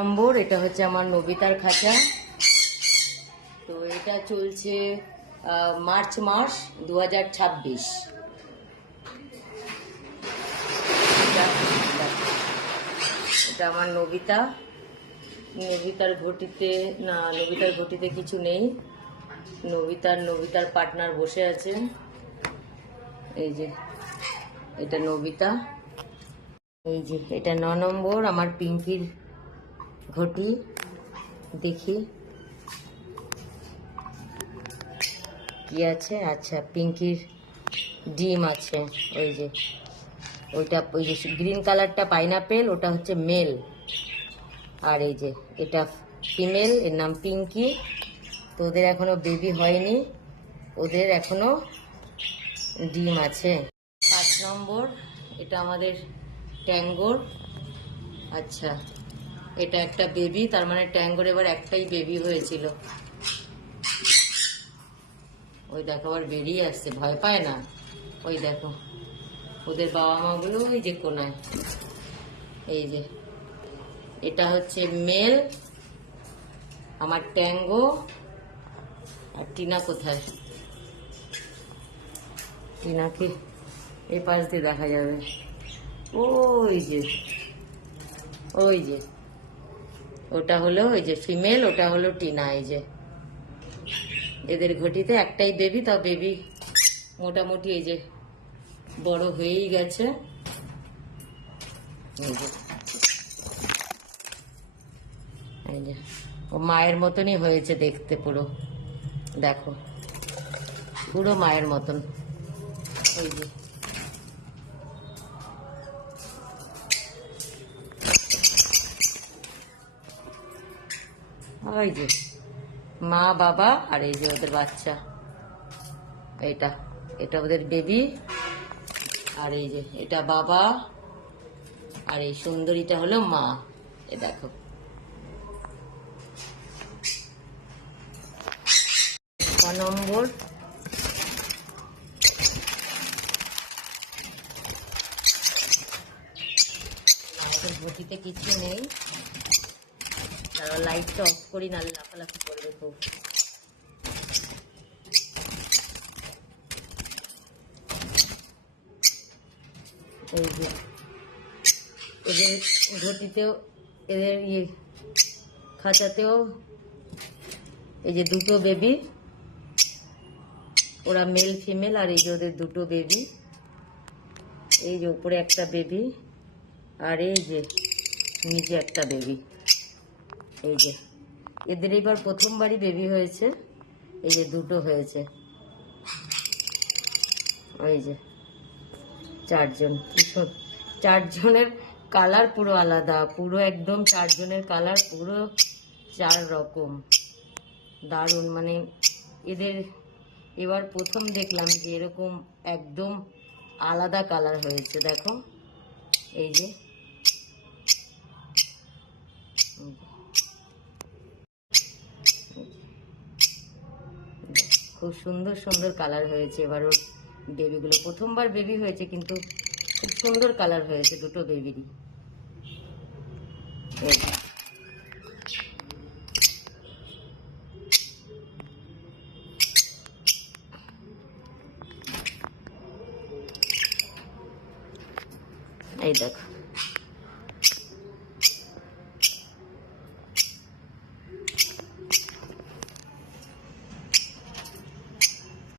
নম্বর এটা হচ্ছে আমার নবিতার খাঁচা। তো এটা চলছে মার্চ মাস 2026। এটা আমার নবিতার ঘটিতে না, নবিতার ঘটিতে কিছু নেই। নবিতার পার্টনার বসে আছে। এই যে এটা নবিতা। এই যে এটা 9 নম্বর আমার পিঙ্কির ঘটি। দেখি কি আছে। আচ্ছা, পিঙ্কির ডিম আছে। ওই যে গ্রিন কালারটা পাইনাপেল, ওটা হচ্ছে মেল। আর এই যে এটা ফিমেল, এর নাম পিঙ্কি। তো ওদের এখনো বেবি হয়নি, ওদের এখনো ডিম আছে। 5 নম্বর এটা আমাদের ট্যাঙ্গোর। আচ্ছা, এটা একটা বেবি, তার মানে ট্যাঙ্গোর এবার একটাই বেবি হয়েছিল। ওই দেখো আবার বেরিয়ে আসছে, ভয় পায় না। ওই দেখো ওদের বাবা মাগুলো ওই যে কোনায়। এই যে এটা হচ্ছে মেল আমার ট্যাঙ্গো। আর টিনা কোথায়? টিনাকে এই পাশ দিয়ে দেখা যাবে। ওই যে ওটা হলো ওই যে ফিমেল, ওটা হলো টিনা। এই যে এদের ঘটিতে একটাই বেবি, তাও বেবি মোটামুটি এই যে বড় হয়েই গেছে। এই যে ও মায়ের মতনই হয়েছে দেখতে, পুরো দেখো পুরো মায়ের মতন। ওই যে ওই যে মা বাবা আর এই যে ওদের বাচ্চা। এটা ওদের বেবি। আর এই যে এটা বাবা, আর এই সুন্দরীটা হলো মা। এ দেখো 6 নম্বর মায়ের ঘটিতে কিছু নেই। লাইটটা অফ করি, নাহলে লাফালাফি করবে খুব। এই যে এদের ঘটিতেও, এদের খাঁচাতেও এই যে দুটো বেবি, ওরা মেল ফিমেল। আর এই যে ওদের দুটো বেবি, এই যে উপরে একটা বেবি, আর এই যে নিচে একটা বেবি। এই যে এদের এবার প্রথমবারই বেবি হয়েছে। এই যে দুটো হয়েছে। ওই যে 4 জন, 4 জনের কালার পুরো আলাদা, পুরো একদম 4 জনের কালার পুরো 4 রকম। দারুণ, মানে এদের এবার প্রথম দেখলাম যে এরকম একদম আলাদা কালার হয়েছে। দেখো এই যে খুব সুন্দর সুন্দর কালার হয়েছে এবার ওর বেবিগুলো। প্রথমবার বেবি হয়েছে, কিন্তু খুব সুন্দর কালার হয়েছে দুটো বেবিরই। এই দেখো